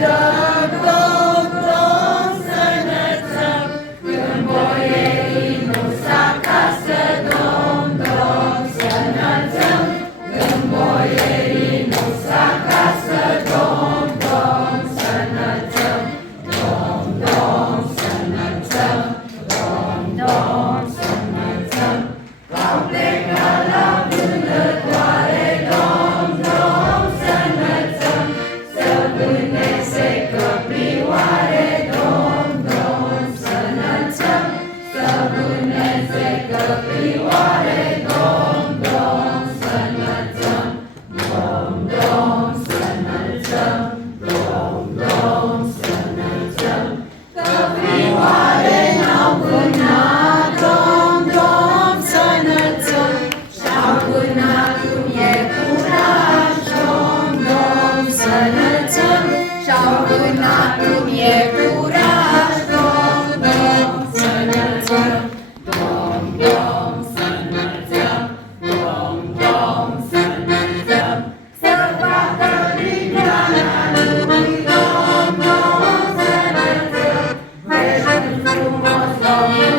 dăm, dăm sănăță, când boierii nu-s acasă, dăm sănăță, când boierii nu-s acasă, dăm sănăță, dăm sănăță, dăm sănăță, au plecat la vânătoare, dăm sănăță, să vâneze căprioare, dăm sănăță, să vâneze căprioare, dăm sănăță, dăm sănăță, dăm sănăță, căprioare n-au vânat, dăm sănăță, și-au vânat cum e curaj, dăm sănăță, și-au vânat cum e curaj, dăm sănăță, dăm sănăță, dăm sănăță, să facă lipiana lui, dăm sănăță, veșnic frumos, Domnul